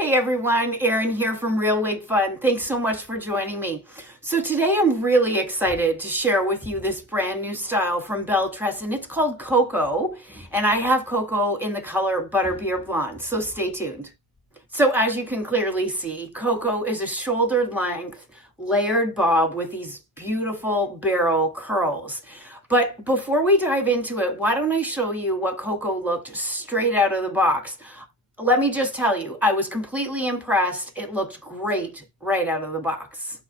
Hey everyone, Erin here from Real Wig Fun. Thanks so much for joining me. So today I'm really excited to share with you this brand new style from BelleTress, and it's called COCO, and I have COCO in the color Butterbeer Blonde, so stay tuned. So as you can clearly see, COCO is a shoulder length layered bob with these beautiful barrel curls. But before we dive into it, why don't I show you what COCO looked straight out of the box? Let me just tell you, I was completely impressed. It looked great right out of the box.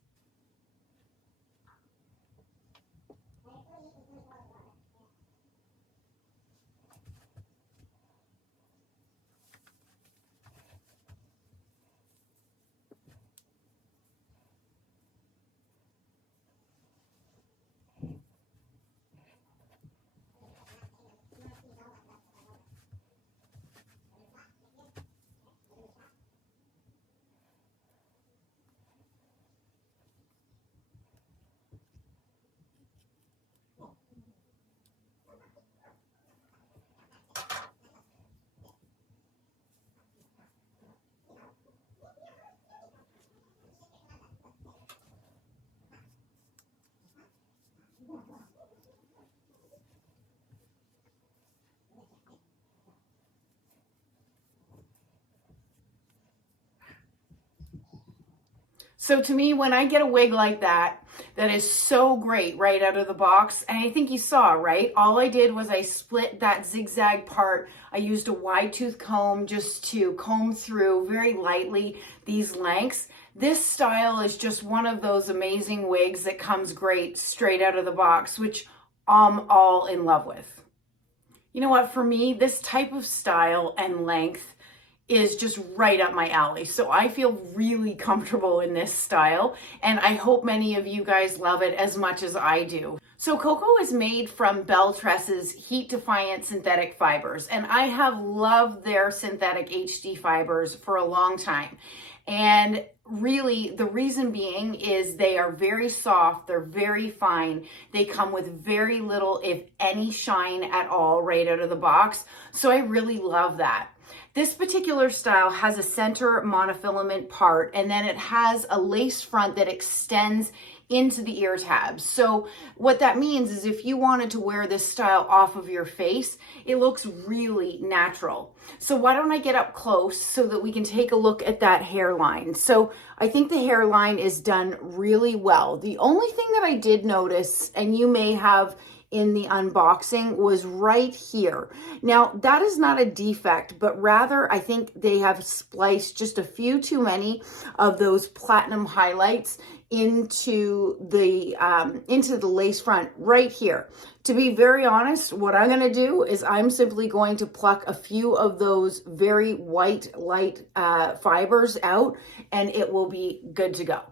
So to me, when I get a wig like that is so great right out of the box, and I think you saw, right? All I did was I split that zigzag part. I used a wide tooth comb just to comb through very lightly these lengths. This style is just one of those amazing wigs that comes great straight out of the box, which I'm all in love with. You know what, for me, this type of style and length is just right up my alley. So I feel really comfortable in this style, and I hope many of you guys love it as much as I do. So COCO is made from BelleTress's heat defiant synthetic fibers, and I have loved their synthetic HD fibers for a long time. And really, the reason being is they are very soft, they're very fine, they come with very little, if any, shine at all right out of the box. So I really love that. This particular style has a center monofilament part, and then it has a lace front that extends into the ear tabs. So what that means is if you wanted to wear this style off of your face, it looks really natural. So why don't I get up close so that we can take a look at that hairline. So I think the hairline is done really well. The only thing that I did notice, and you may have in the unboxing, was right here. Now that is not a defect, but rather I think they have spliced just a few too many of those platinum highlights into the lace front right here. To be very honest, what I'm going to do is I'm simply going to pluck a few of those very white light fibers out, and it will be good to go.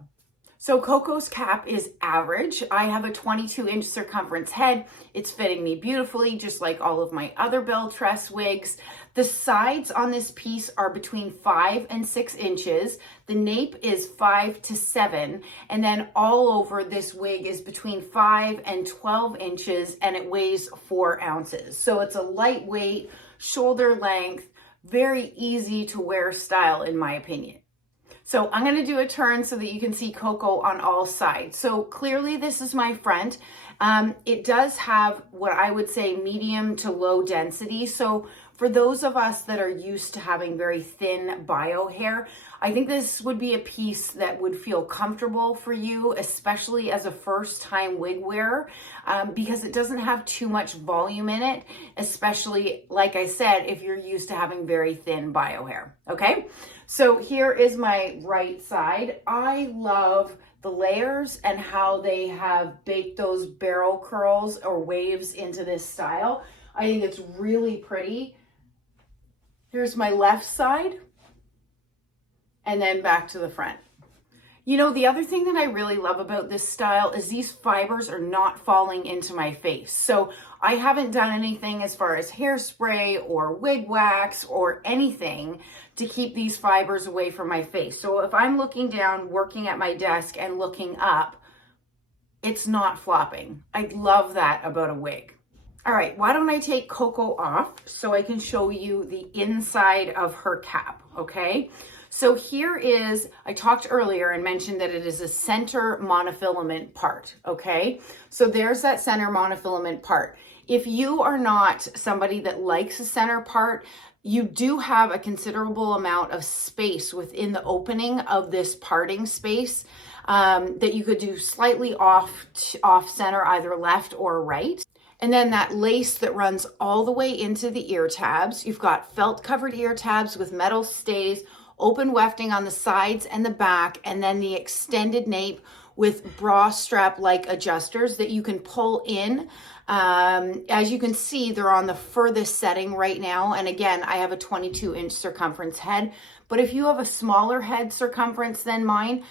So COCO's cap is average. I have a 22-inch circumference head. It's fitting me beautifully, just like all of my other BelleTress wigs. The sides on this piece are between 5 and 6 inches. The nape is 5 to 7, and then all over this wig is between 5 and 12 inches, and it weighs 4 ounces. So it's a lightweight, shoulder length, very easy to wear style in my opinion. So I'm going to do a turn so that you can see COCO on all sides. So clearly this is my front. It does have what I would say medium to low density. So for those of us that are used to having very thin bio hair, I think this would be a piece that would feel comfortable for you, especially as a first time wig wearer, because it doesn't have too much volume in it, especially, like I said, if you're used to having very thin bio hair, okay? So here is my right side. I love the layers and how they have baked those barrel curls or waves into this style. I think it's really pretty. Here's my left side, and then back to the front. You know, the other thing that I really love about this style is these fibers are not falling into my face. So I haven't done anything as far as hairspray or wig wax or anything to keep these fibers away from my face. So if I'm looking down, working at my desk and looking up, it's not flopping. I love that about a wig. All right, why don't I take COCO off so I can show you the inside of her cap, okay? So here is, I talked earlier and mentioned that it is a center monofilament part, okay? So there's that center monofilament part. If you are not somebody that likes a center part, you do have a considerable amount of space within the opening of this parting space that you could do slightly off center, either left or right. And then that lace that runs all the way into the ear tabs. You've got felt covered ear tabs with metal stays, open wefting on the sides and the back, and then the extended nape with bra strap like adjusters that you can pull in. As you can see, they're on the furthest setting right now. And again, I have a 22-inch circumference head, but if you have a smaller head circumference than mine,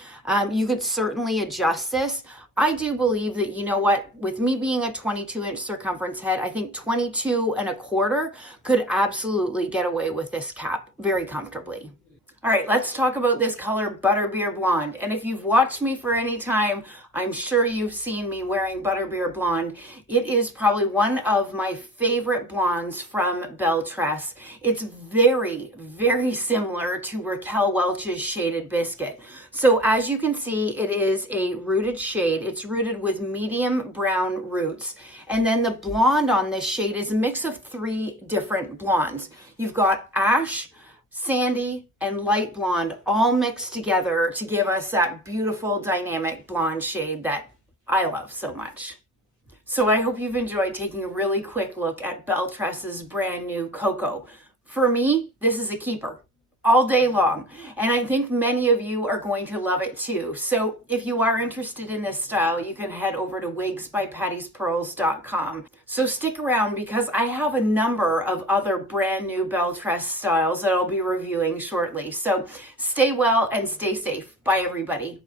you could certainly adjust this. I do believe that, you know what, with me being a 22-inch circumference head, I think 22 1/4 could absolutely get away with this cap very comfortably. All right, let's talk about this color, Butterbeer Blonde. And if you've watched me for any time, I'm sure you've seen me wearing Butterbeer Blonde. It is probably one of my favorite blondes from BelleTress. It's very, very similar to Raquel Welch's Shaded Biscuit. So as you can see, it is a rooted shade. It's rooted with medium brown roots. And then the blonde on this shade is a mix of 3 different blondes. You've got ash, sandy, and light blonde all mixed together to give us that beautiful dynamic blonde shade that I love so much. So I hope you've enjoyed taking a really quick look at BelleTress's brand new COCO. For me, this is a keeper all day long, and I think many of you are going to love it too. So if you are interested in this style, you can head over to wigsbypattispearls.com. So stick around because I have a number of other brand new BelleTress styles that I'll be reviewing shortly. So stay well and stay safe. Bye everybody.